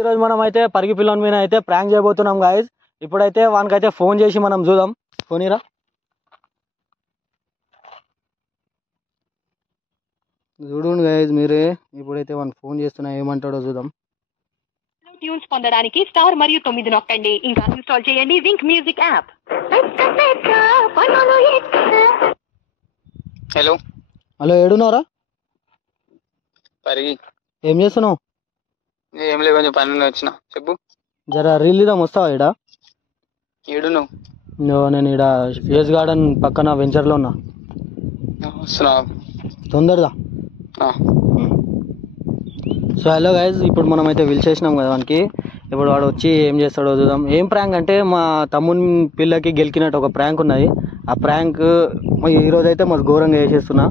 ఈ రోజు మనం అయితే పరిగి పిల్లని మీద అయితే ప్రాంక్ చేయబోతున్నాం గాయస్. ఇప్పుడైతే వానికైతే ఫోన్ చేసి మనం చూద్దాం. ఫోన్ ఇరా. చూడండి గాయస్ మీరే, ఇప్పుడైతే వానికి ఫోన్ చేస్తున్నా, ఏమంటాడో చూద్దాం. ట్యూన్స్ పొందడానికి స్టార్ మరియు 9 నొక్కండి. ఇంకా ఇన్స్టాల్ చేయండి Wynk music app. Hello hello, ఏడున్నారా? పరిగి. ఏం చేస్తున్నావు? ఏం లేదు, కొంచెం పని వచ్చిన. చెప్పు. జర రీల్ ఇద్దాం, వస్తావా? ఇడా ఏడు నేను ఇడ ఏజ్ గార్డెన్ పక్కన వెంచర్లో ఉన్నా. వస్తున్నా తొందరగా. సో హలో గైజ్, ఇప్పుడు మనం అయితే విల్ చేసినాం కదా వానికి. ఇప్పుడు వాడు వచ్చి ఏం చేస్తాడో చూద్దాం. ఏం ప్రాంక్ అంటే మా తమ్ముని పిల్లకి గెలికినట్టు ఒక ప్రాంక్ ఉన్నది. ఆ ప్రాంక్ ఈరోజు అయితే మాకు ఘోరంగా వేసేస్తున్నా.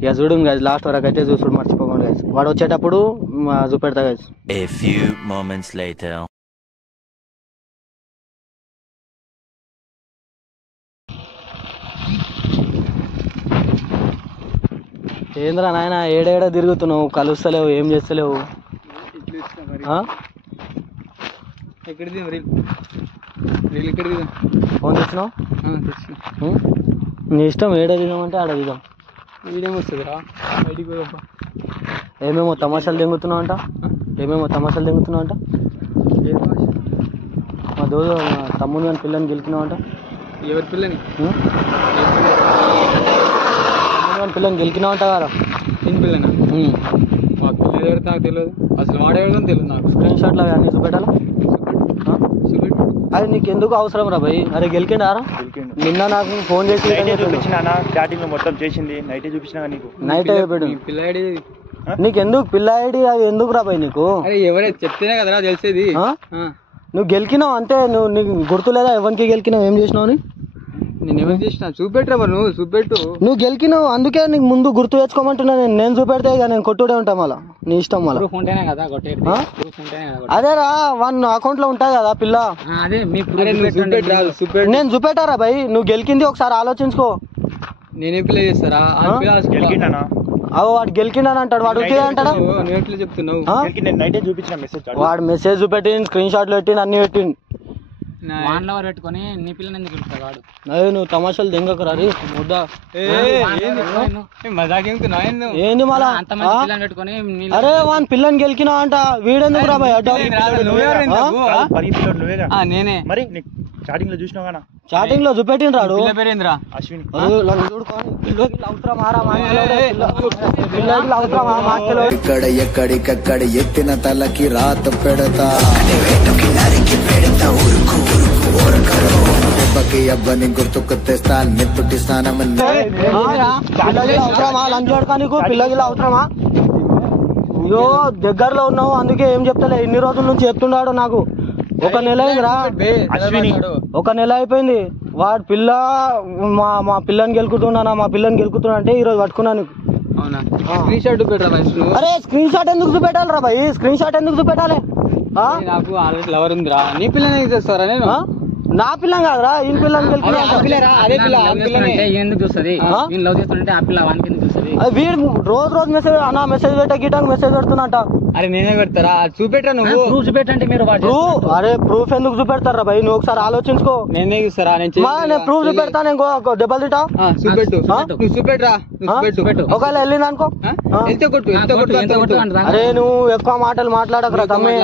ఇక చూడండి గైజ్, లాస్ట్ వరకు అయితే చూసుడు మర్చిపోకండి గైజ్. వాడు వచ్చేటప్పుడు చూపెడతా guys. A few moments later. ఏంద్రా నాయన, ఏడేడ తిరుగుతున్నావు, కలుస్తలేవు, ఏం చేస్తలేవు? ఫోన్ తెచ్చినావు? నీ ఇష్టం, ఏడ దిగామంటే ఆడ దిగాం. వస్తుందిరా. ఏమేమో తమాషాలు దింగుతున్నావు అంట. ఏమేమో తమాషాలు దింగుతున్నావు అంట. మా దోదు మా తమ్ముని కానీ పిల్లని గెలికినావు అంట. ఎవరి పిల్లని? పిల్లని గెలికినావు అంట కదా. ఏం పిల్లనా? మా పిల్లలు ఎవరితో నాకు తెలియదు, అసలు వాడేవాడో తెలియదు నాకు. స్క్రీన్ షాట్లో అన్నీ చూపెట్టాలా? అది నీకు ఎందుకు అవసరం రా భయ్? అరే గెలికిండారా? నిన్న నాకు ఫోన్ చేసి చూపించిన స్టార్టింగ్ లో మొత్తం చేసింది నైట్ చూపించిన. నీకు నైట్ అయిపోయాడు. పిల్ల ఐడి నీకు ఎందుకు పిల్ల ఐడి? అది ఎందుకు రా భయ్ నీకు? అరే ఎవరైతే చెప్తేనే కదరా తెలిసేది. నువ్వు గెలికినావు అంతే. నువ్వు నీకు గుర్తు లేదా ఎవరికి గెలికినావు, ఏం చేసినావు అని? నేను ఎవరు చేసిన చూపెట్టరా? నువ్వు చూపెట్టు. నువ్వు గెలికినావు అందుకే నీకు ముందు గుర్తు తెచ్చుకోమంటున్నా. నేను చూపెడితే ఇక నేను కొట్టుడే ఉంటా. మళ్ళా నీ ఇష్టం. మళ్ళీ అదేరా వన్ అకౌంట్ లో ఉంటాయి కదా పిల్ల. నేను చూపెట్టారా భయ్? నువ్వు గెలికింది ఒకసారి ఆలోచించుకో. నేనే పిల్ల చేస్తారా? వాడు గెలికిండని అంటాడు. వాడు వచ్చి అంటాడా? చెప్తున్నావు. వాడు మెసేజ్ చూపెట్టి స్క్రీన్ షాట్లు పెట్టిండు, అన్ని పెట్టిండు. పెట్టుకొని నీ పిల్లని ఎందుకు పిలుస్తావు? వాడు నువ్వు తమాషాలు దింగకురా ముద్దా. ఏంది మళ్ళా? అరే వాని పిల్లని గెలికినా అంట. వీడెందుకు రా భయ్ అడ్డా? నేనే. మరి స్టార్టింగ్ లో చూసినావు కదా, చాటింగ్ లో చూపెట్టిండు రాడు. అశ్విని. ఇక్కడ ఎక్కడికక్కడ ఎత్తిన తలకి రాత పెడతా. దెబ్బకి అబ్బని గుర్తుకు తెస్తా. నెత్తుటి స్నానం అవసరమా? లంచ్ నీకు పిల్లగిలా అవసరమా? అయ్యో దగ్గరలో ఉన్నావు అందుకే ఏం చెప్తలే. ఇన్ని రోజుల నుంచి చెప్తున్నాడు నాకు. ఒక నెల అయిందిరా. ఒక నెల అయిపోయింది. వాడు పిల్ల మా పిల్లని గెలుకుతున్నా, మా పిల్లని గెలుకుతున్నా అంటే ఈ రోజు పట్టుకున్నా నీకు. స్క్రీన్ షాట్ చూపెట్టరా? అరే స్క్రీన్ షాట్ ఎందుకు చూపెట్టాలి రా భయ్? స్క్రీన్ షాట్ ఎందుకు చూపెట్టాలి? నాకు ఆల్రెడీ లవర్ ఉందిరా. నీ పిల్లని చేస్తారా? నేను నా పిల్లని కాదురా, ఈ పిల్లని గెలికినా. ఎందుకు చూస్తుంది? లవ్ చేస్తుంటే ఆ పిల్ల వానికి ఎందుకు చూస్తుంది? వీడు రోజు మెసేజ్ అన్న మెసేజ్ పెట్టా గిటానికి మెసేజ్ పెడుతున్నట. అరే నేనే పెడతారా? చూపెట్టా. నువ్వు ప్రూఫ్ చూపెట్టంటే మీరు అరే ప్రూఫ్ ఎందుకు చూపెడతారా భయ్? నువ్వు ఒకసారి ఆలోచించుకో. నేనే చూస్తారా? నేను ప్రూఫ్ చూపెడతా. నేను దెబ్బలు తిట్టా. చూపెట్టు. నువ్వు చూపెట్టరా? ఒకవేళ వెళ్ళింది అనుకో. అరే నువ్వు ఎక్కువ మాటలు మాట్లాడకరా తమ్మే.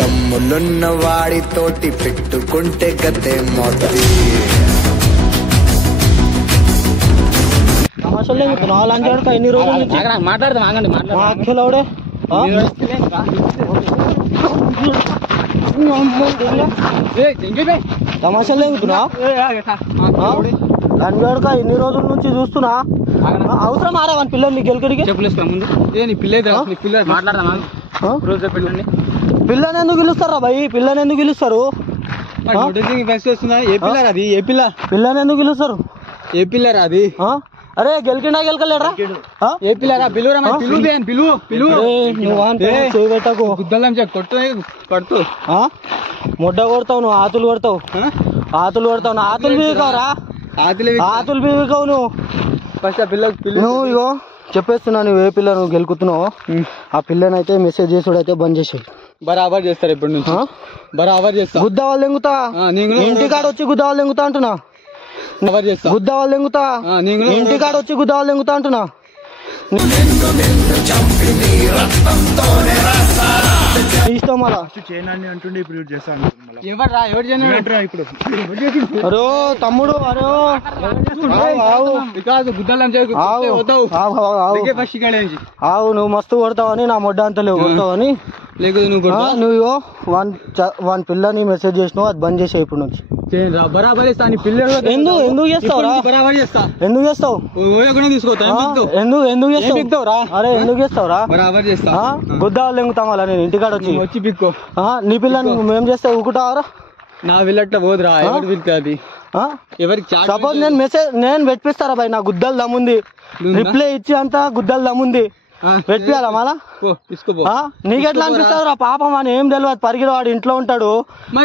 దమ్ములున్న వాడితోటి పెట్టుకుంటే గతే మొత్తి. ఎన్ని రోజులు మాట్లాడదాం. తమాషాలు లేకుతున్నా లంజోడక ఎన్ని రోజుల నుంచి చూస్తున్నా. అవసరం ఆరా వాని పిల్లల్ని గెలికడికి పిల్లని ఎందుకు పిలుస్తారా భయ్? పిల్లని ఎందుకు పిలుస్తారు? పిల్లని ఎందుకు పిలుస్తారు? ఏ పిల్లరా అది? అరే గెలికిండా గెలకలేరా? ఏ పిల్లరా? పిలువురా మరి, పిలువు. చేయబెట్టకు గుద్దలం కొడుతూ ముడ్డ కొడతావు నువ్వు, ఆతులు కొడతావు నువ్వు, ఆతులు బీవికావురా, ఆతులు బీవికావు నువ్వు. ఫస్ట్ ఆ పిల్లకు నువ్వు ఇగో చెప్పేస్తున్నా, నువ్వు ఏ పిల్ల నువ్వు గెలుకుతున్నావు ఆ పిల్లనైతే మెసేజ్ చేసుడు అయితే బంద్ చేసేయి. బరాబర్ చేస్తారు ఇప్పటి నుంచి, బరాబర్ చేస్తా. గుద్ద వాళ్ళు ఎంగుతా, ఇంటికాడ వచ్చి గుద్ద వాళ్ళు ఎంగుతా అంటున్నా, గుద్ద వాళ్ళు ఎంగుతా, ఇంటికాడ వచ్చి గుద్ద వాళ్ళు ఎంగుతా అంటున్నా. ఇష్టం అలా చేయనండి అంటుండే ఇప్పుడు చేస్తాను. ఇప్పుడు అరో తమ్ముడు, అరో ఆవు నువ్వు మస్తు కొడతావని, నా మొడ్డ అంత లేవు కొడతావని. నువ్వు వన్ పిల్లని మెసేజ్ చేసినావు, అది బంద్ చేసావు ఇప్పుడు నుంచి. బరాబర్ చేస్తా. పిల్లలు ఎందుకు చేస్తావు? బరాబర్ చేస్తా. ఎందుకు చేస్తావు? తీసుకోతా. ఎందుకు చేస్తావు? అరే ఎందుకు చేస్తావురా? బరాబర్ చేస్తా. గుద్ద వాళ్ళు ఎంగుతాం అలా నేను ఇంటికాడ వచ్చి పిక్కో. నీ పిల్లని మేము చేస్తే ఊకుంటావరా? నా వీళ్ళట్ట పోదురా, ఎవరు పిలుతుంది? ఎవరికి సపోజ్ నేను పెట్టిస్తారా భయ్, నా గుద్దలు దమ్ముంది, రిప్లై ఇచ్చి అంతా గుద్దలు దమ్ముంది, పెట్టియాలా మళ్ళా? నీకెట్లా అనిపిస్తుంది? పాపం అని ఏం తెలియదు, పరిగిలో వాడు ఇంట్లో ఉంటాడు,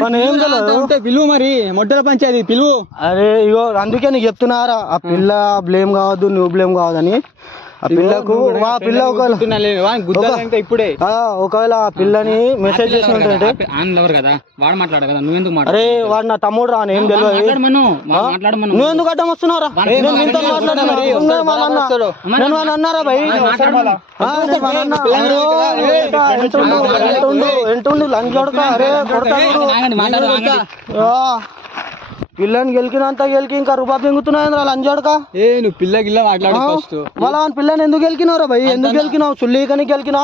మన ఏం తెలియదు. పిలువు మరి, మొట్టల పంచాయతీ పిలువు. అరే ఇగో అందుకే నీకు చెప్తున్నారా, ఆ పిల్ల బ్లేమ్ కావద్దు, నువ్వు బ్లేమ్ కావద్దని. ఆ పిల్లకు పిల్ల ఇప్పుడే ఒకవేళ ఆ పిల్లని మెసేజ్ చేసి ఉంటే కదా, వాడు మాట్లాడు కదా, నువ్వెందుకు? అరే వాడు నా తమ్ముడు రా, ఏం తెలియదు, నువ్వెందుకు అడ్డం వస్తున్నావురా? నేను నీతో మాట్లాడాను అన్నారా భయ్? ఎంటుండు లంచ్ కొడతా. అరే కొడతా, పిల్లని గెలికినంత గెలికి ఇంకా రూపాయి ఎంగుతున్నాయి లంజోడక. నువ్వు పిల్ల గిల్ల మాట్లాడు. మళ్ళా పిల్లని ఎందుకు గెలికినావురా భయ్? ఎందుకు గెలికినావు? సుల్లికని గెలికినా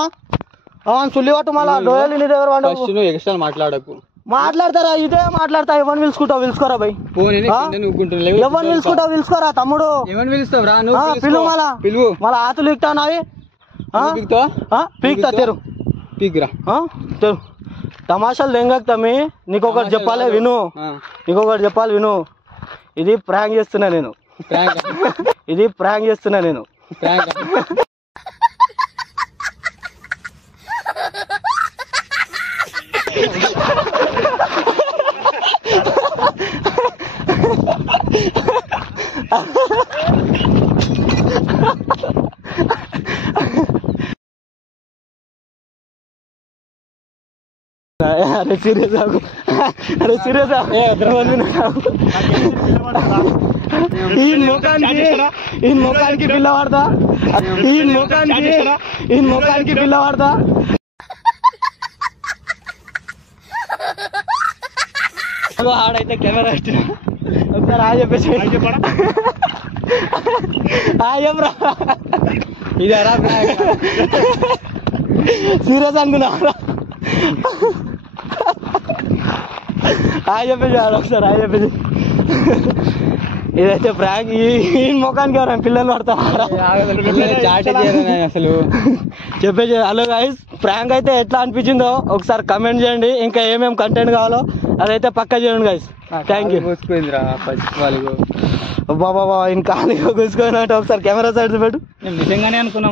సుల్లి పట్టు మళ్ళా డోయలు నీ దగ్గర ఎక్స్ట్రా మాట్లాడకు. మాట్లాడతారా? ఇదే మాట్లాడతా. ఎవరిని పిలుచుకుంటావు పిలుచుకోరా భయ్, ఎవరిని పిలుచుకోరా తమ్ముడు. పిలువు మళ్ళా, మళ్ళా ఆతులు ఇక్తానావి పీక్తా తెరు పీక్రా తెరు. తమాషాలు దెంగక్తమి. నీకొకటి చెప్పాలి విను, విను. ఇది ప్రాంక్ చేస్తున్నా నేను, ఇది ప్రాంక్ చేస్తున్నా నేను. అరే సీరియస్ ఆగు, అరే సీరియస్ ఈ ముఖానికి పిల్ల వాడతా, ఈ ముఖానికి పిల్ల వాడతా. ఆడైతే కెమెరా వచ్చిన ఒకసారి ఆ చెప్పేసి చెప్పరా, ఇదారా సీరియస్ అనుకున్నా. చెప్పేసి ఒకసారి చెప్పేసి ఇదైతే ప్రాంక్. ఈ ముఖానికి ఎవరైనా పిల్లలు పడతారా? అసలు చెప్పేసి. హలో గైస్, ప్రాంక్ అయితే ఎట్లా అనిపించిందో ఒకసారి కమెంట్ చేయండి. ఇంకా ఏమేమి కంటెంట్ కావాలో అదైతే పక్కా చేయండి గైస్. Thank you. బాబా ఇంకా కూర్చుకున్నట్టు ఒకసారి కెమెరా సైడ్ పెట్టు. నిజంగానే అనుకున్నా.